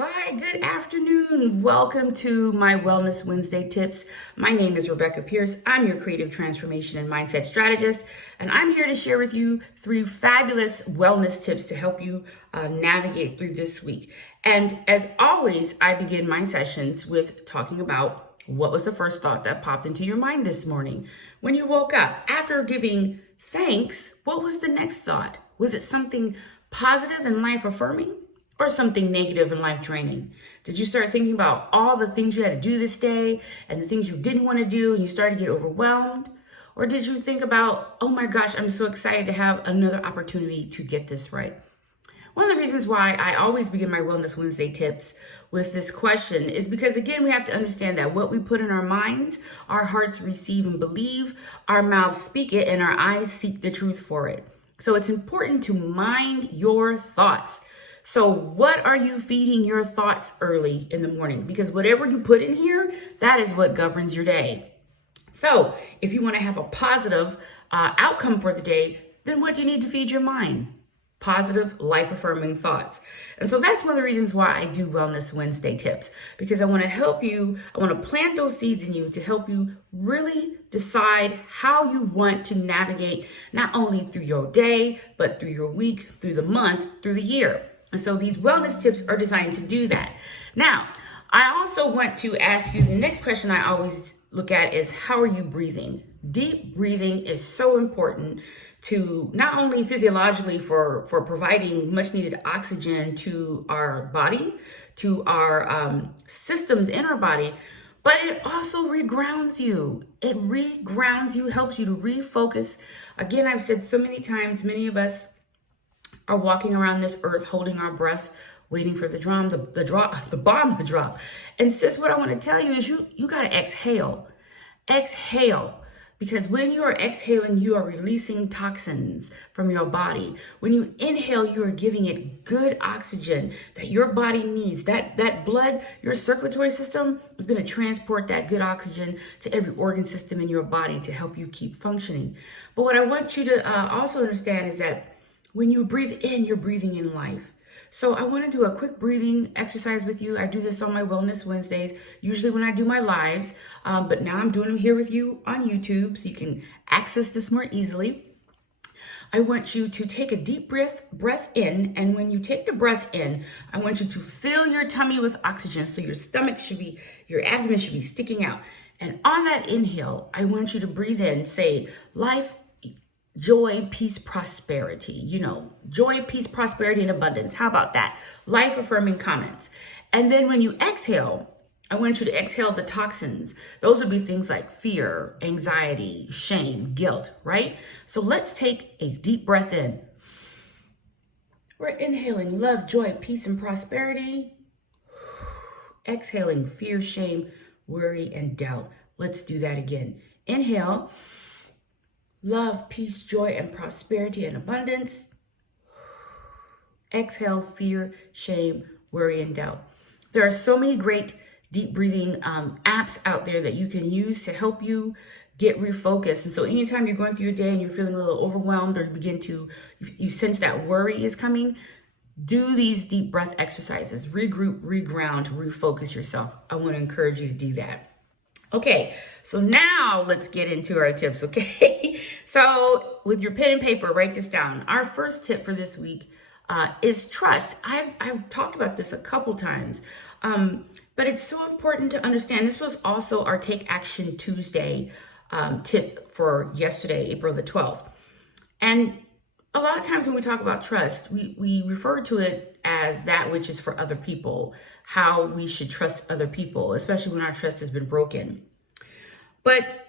Hi, good afternoon. Welcome to my Wellness Wednesday tips. My name is Rebecca Pierce. I'm your creative transformation and mindset strategist, and I'm here to share with you 3 fabulous wellness tips to help you navigate through this week. And as always, I begin my sessions with talking about what was the first thought that popped into your mind this morning. When you woke up, after giving thanks, what was the next thought? Was it something positive and life affirming? Or something negative and life draining? Did you start thinking about all the things you had to do this day and the things you didn't want to do and you started to get overwhelmed? Or did you think about, oh my gosh, I'm so excited to have another opportunity to get this right? One of the reasons why I always begin my Wellness Wednesday tips with this question is because, again, we have to understand that what we put in our minds, our hearts receive and believe, our mouths speak it, and our eyes seek the truth for it. So it's important to mind your thoughts. So what are you feeding your thoughts early in the morning? Because whatever you put in here, that is what governs your day. So if you want to have a positive outcome for the day, then what do you need to feed your mind? Positive, life-affirming thoughts. And so that's one of the reasons why I do Wellness Wednesday tips, because I want to help you, I want to plant those seeds in you to help you really decide how you want to navigate not only through your day, but through your week, through the month, through the year. And so these wellness tips are designed to do that. Now, I also want to ask you, the next question I always look at is, how are you breathing? Deep breathing is so important to not only physiologically for providing much needed oxygen to our body, to our systems in our body, but it also regrounds you. It regrounds you, helps you to refocus. Again, I've said so many times, many of us are walking around this earth holding our breath, waiting for the bomb to drop. And sis, what I want to tell you is you got to exhale. Exhale. Because when you are exhaling, you are releasing toxins from your body. When you inhale, you are giving it good oxygen that your body needs. That blood, your circulatory system is going to transport that good oxygen to every organ system in your body to help you keep functioning. But what I want you to also understand is that when you breathe in, you're breathing in life. So I want to do a quick breathing exercise with you. I do this on my Wellness Wednesdays, usually when I do my lives, but now I'm doing them here with you on YouTube so you can access this more easily. I want you to take a deep breath in, and when you take the breath in, I want you to fill your tummy with oxygen, so your abdomen should be sticking out. And on that inhale, I want you to breathe in, say, life, joy, peace, prosperity, joy, peace, prosperity, and abundance. How about that? Life affirming comments. And then when you exhale, I want you to exhale the toxins. Those would be things like fear, anxiety, shame, guilt, right? So let's take a deep breath in. We're inhaling love, joy, peace, and prosperity. Exhaling fear, shame, worry, and doubt. Let's do that again. Inhale. Love, peace, joy, and prosperity and abundance. Exhale, fear, shame, worry, and doubt. There are so many great deep breathing apps out there that you can use to help you get refocused. And so anytime you're going through your day and you're feeling a little overwhelmed, or you sense that worry is coming, do these deep breath exercises. Regroup, reground, refocus yourself. I want to encourage you to do that. Okay, so now let's get into our tips, okay? So with your pen and paper, write this down. Our first tip for this week is trust. I've talked about this a couple times, but it's so important to understand. This was also our Take Action Tuesday tip for yesterday, April the 12th. And a lot of times when we talk about trust, we refer to it as that which is for other people, how we should trust other people, especially when our trust has been broken. But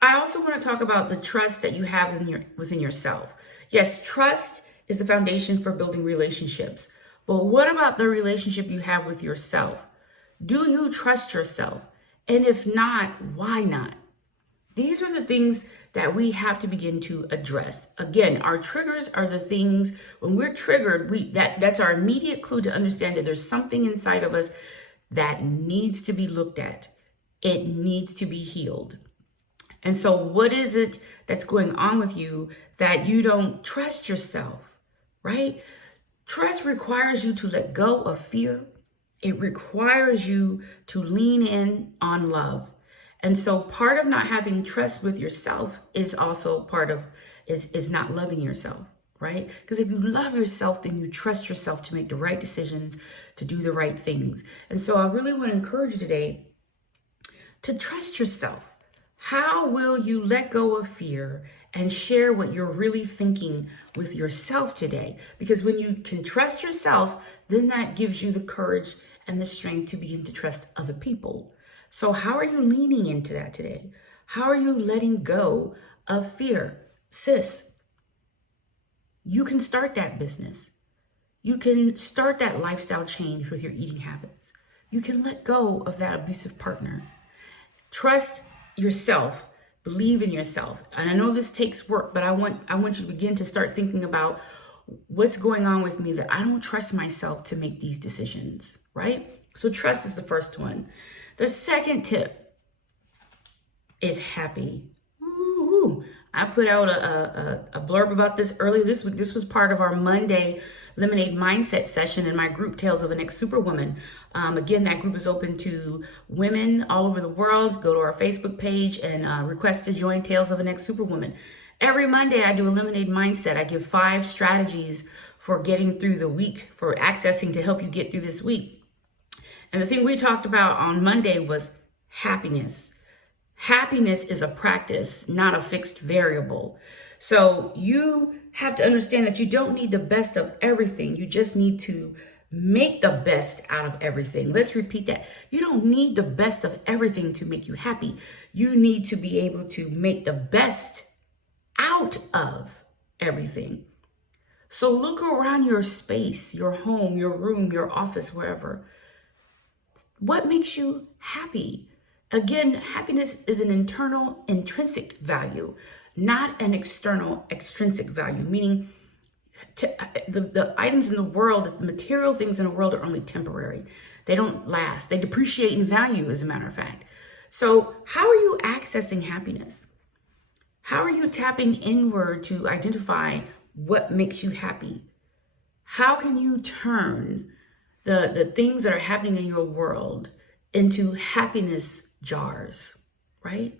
I also want to talk about the trust that you have within yourself. Yes, trust is the foundation for building relationships. But what about the relationship you have with yourself? Do you trust yourself? And if not, why not? These are the things that we have to begin to address. Again, our triggers are the things, when we're triggered, that's our immediate clue to understand that there's something inside of us that needs to be looked at. It needs to be healed. And so what is it that's going on with you that you don't trust yourself, right? Trust requires you to let go of fear. It requires you to lean in on love. And so part of not having trust with yourself is also part of is not loving yourself, right? Because if you love yourself, then you trust yourself to make the right decisions, to do the right things. And so I really want to encourage you today to trust yourself. How will you let go of fear and share what you're really thinking with yourself today? Because when you can trust yourself, then that gives you the courage and the strength to begin to trust other people. So how are you leaning into that today? How are you letting go of fear? Sis, you can start that business. You can start that lifestyle change with your eating habits. You can let go of that abusive partner. Trust yourself, believe in yourself. And I know this takes work, but I want you to begin to start thinking about what's going on with me that I don't trust myself to make these decisions, right? So trust is the first one. The second tip is happy. Ooh, I put out a blurb about this earlier this week. This was part of our Monday Lemonade Mindset session in my group, Tales of an Ex-Superwoman. Again, that group is open to women all over the world. Go to our Facebook page and request to join Tales of an Ex-Superwoman. Every Monday, I do a Lemonade Mindset. I give 5 strategies for getting through the week, for accessing to help you get through this week. And the thing we talked about on Monday was happiness. Happiness is a practice, not a fixed variable. So you have to understand that you don't need the best of everything. You just need to make the best out of everything. Let's repeat that. You don't need the best of everything to make you happy. You need to be able to make the best out of everything. So look around your space, your home, your room, your office, wherever. What makes you happy? Again, happiness is an internal intrinsic value, not an external extrinsic value, meaning the items in the world, the material things in the world are only temporary. They don't last. They depreciate in value, as a matter of fact. So how are you accessing happiness? How are you tapping inward to identify what makes you happy? How can you turn the things that are happening in your world into happiness jars, right?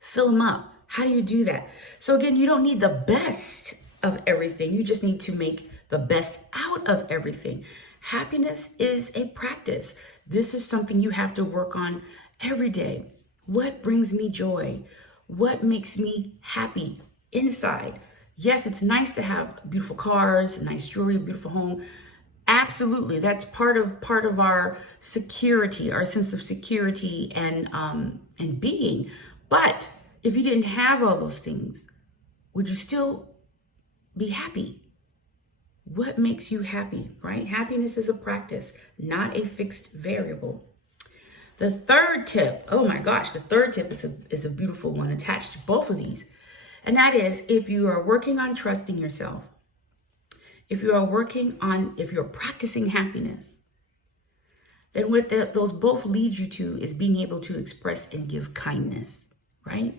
Fill them up. How do you do that? So again, you don't need the best of everything. You just need to make the best out of everything. Happiness is a practice. This is something you have to work on every day. What brings me joy? What makes me happy inside? Yes, it's nice to have beautiful cars, nice jewelry, a beautiful home. Absolutely, that's part of our security, our sense of security and being. But if you didn't have all those things, would you still be happy? What makes you happy, right? Happiness is a practice, not a fixed variable. The third tip, oh my gosh, the third tip is a beautiful one attached to both of these. And that is, if you are working on trusting yourself, if you're practicing happiness, then what those both lead you to is being able to express and give kindness, right?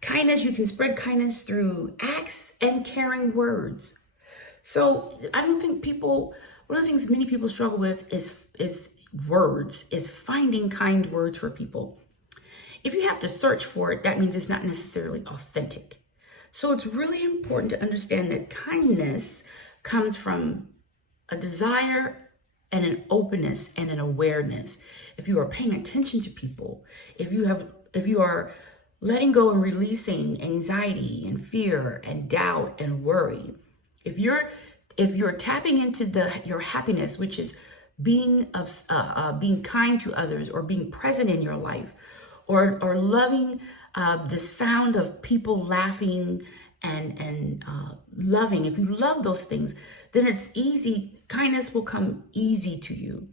Kindness, you can spread kindness through acts and caring words. So I don't think one of the things many people struggle with is words, is finding kind words for people. If you have to search for it, that means it's not necessarily authentic. So it's really important to understand that kindness comes from a desire and an openness and an awareness. If you are paying attention to people, if you are letting go and releasing anxiety and fear and doubt and worry, if you're tapping into your happiness, which is being kind to others, or being present in your life, or loving the sound of people laughing and loving, if you love those things, then it's easy. Kindness will come easy to you.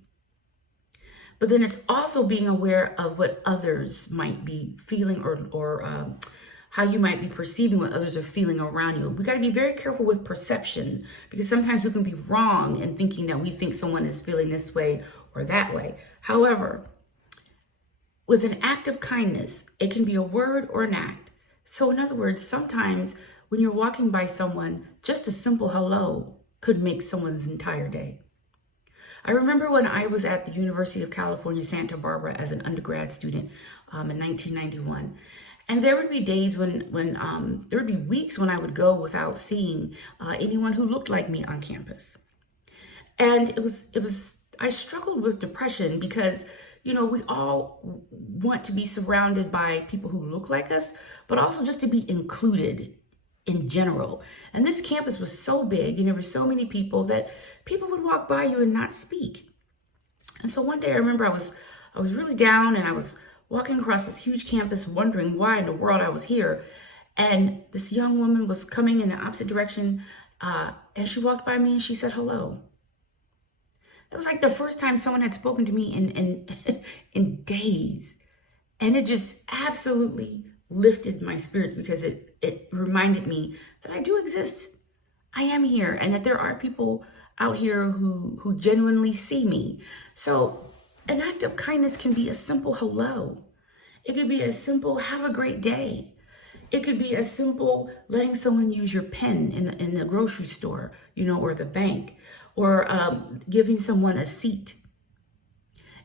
But then it's also being aware of what others might be feeling, or how you might be perceiving what others are feeling around you. We got to be very careful with perception, because sometimes we can be wrong in thinking that we think someone is feeling this way or that way. However, with an act of kindness, it can be a word or an act. So in other words, sometimes when you're walking by someone, just a simple hello could make someone's entire day. I remember when I was at the University of California, Santa Barbara as an undergrad student in 1991. And there would be days when there would be weeks when I would go without seeing anyone who looked like me on campus. And I struggled with depression because, we all want to be surrounded by people who look like us, but also just to be included in general. And this campus was so big and there were so many people that people would walk by you and not speak. And so one day I remember I was really down and I was walking across this huge campus wondering why in the world I was here. And this young woman was coming in the opposite direction and she walked by me and she said hello. It was like the first time someone had spoken to me in days. And it just absolutely lifted my spirits because it reminded me that I do exist. I am here and that there are people out here who genuinely see me. So an act of kindness can be a simple hello. It could be a simple have a great day. It could be as simple letting someone use your pen in the grocery store, or the bank, or giving someone a seat.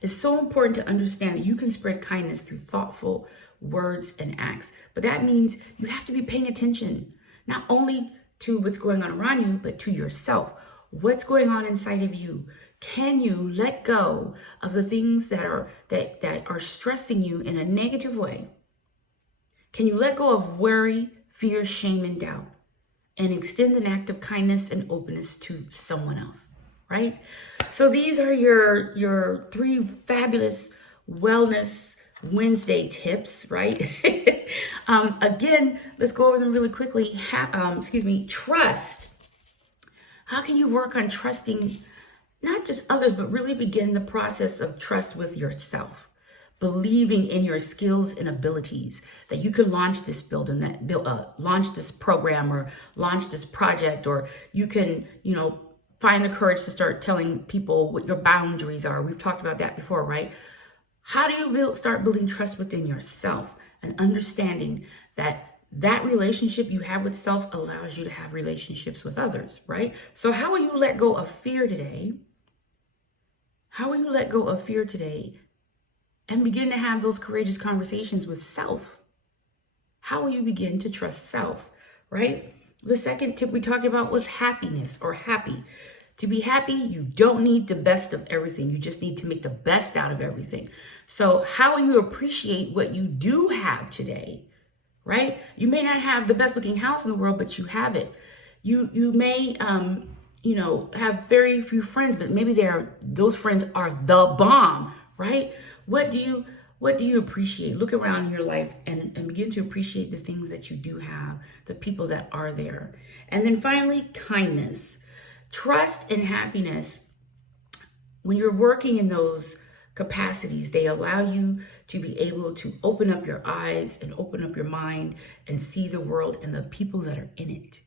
It's so important to understand that you can spread kindness through thoughtful words and acts. But that means you have to be paying attention, not only to what's going on around you, but to yourself. What's going on inside of you? Can you let go of the things that are stressing you in a negative way? Can you let go of worry, fear, shame, and doubt and extend an act of kindness and openness to someone else, right? So these are your 3 fabulous Wellness Wednesday tips, right? Again, let's go over them really quickly. Trust. How can you work on trusting not just others, but really begin the process of trust with yourself? Believing in your skills and abilities that you can launch this launch this program or launch this project, or you can, find the courage to start telling people what your boundaries are. We've talked about that before, right? How do you start building trust within yourself and understanding that relationship you have with self allows you to have relationships with others, right? So how will you let go of fear today? How will you let go of fear today and begin to have those courageous conversations with self? How will you begin to trust self, right? The second tip we talked about was happiness or happy. To be happy, you don't need the best of everything. You just need to make the best out of everything. So how will you appreciate what you do have today, right? You may not have the best looking house in the world, but you have it. You may, have very few friends, but maybe those friends are the bomb, right? What do you appreciate? Look around your life and begin to appreciate the things that you do have, the people that are there. And then finally, kindness. Trust and happiness, when you're working in those capacities, they allow you to be able to open up your eyes and open up your mind and see the world and the people that are in it.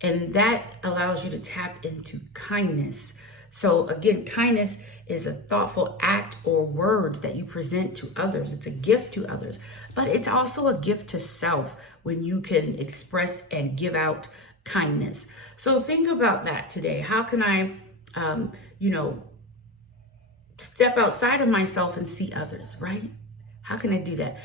And that allows you to tap into kindness. So again, kindness is a thoughtful act or words that you present to others. It's a gift to others, but it's also a gift to self when you can express and give out kindness. So think about that today. How can I, step outside of myself and see others, right? How can I do that?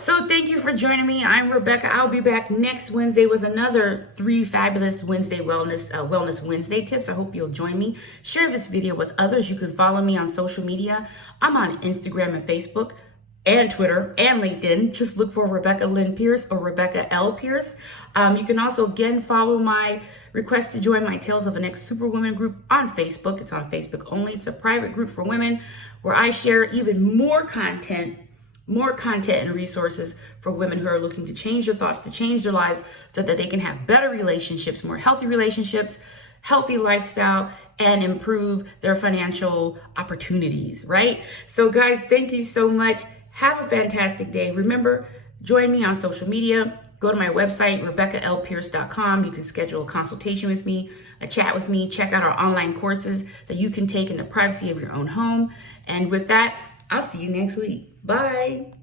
So thank you for joining me. I'm Rebecca. I'll be back next Wednesday with another 3 fabulous Wellness Wednesday tips. I hope you'll join me. Share this video with others. You can follow me on social media. I'm on Instagram and Facebook and Twitter and LinkedIn. Just look for Rebecca Lynn Pierce or Rebecca L. Pierce. You can also, again, follow my request to join my Tales of an Ex-Superwoman group on Facebook. It's on Facebook only. It's a private group for women where I share even more content and resources for women who are looking to change their thoughts, to change their lives so that they can have better relationships, more healthy relationships, healthy lifestyle, and improve their financial opportunities, right? So guys, thank you so much. Have a fantastic day. Remember, join me on social media. Go to my website, RebeccaLPierce.com. You can schedule a consultation with me, a chat with me, check out our online courses that you can take in the privacy of your own home. And with that, I'll see you next week. Bye.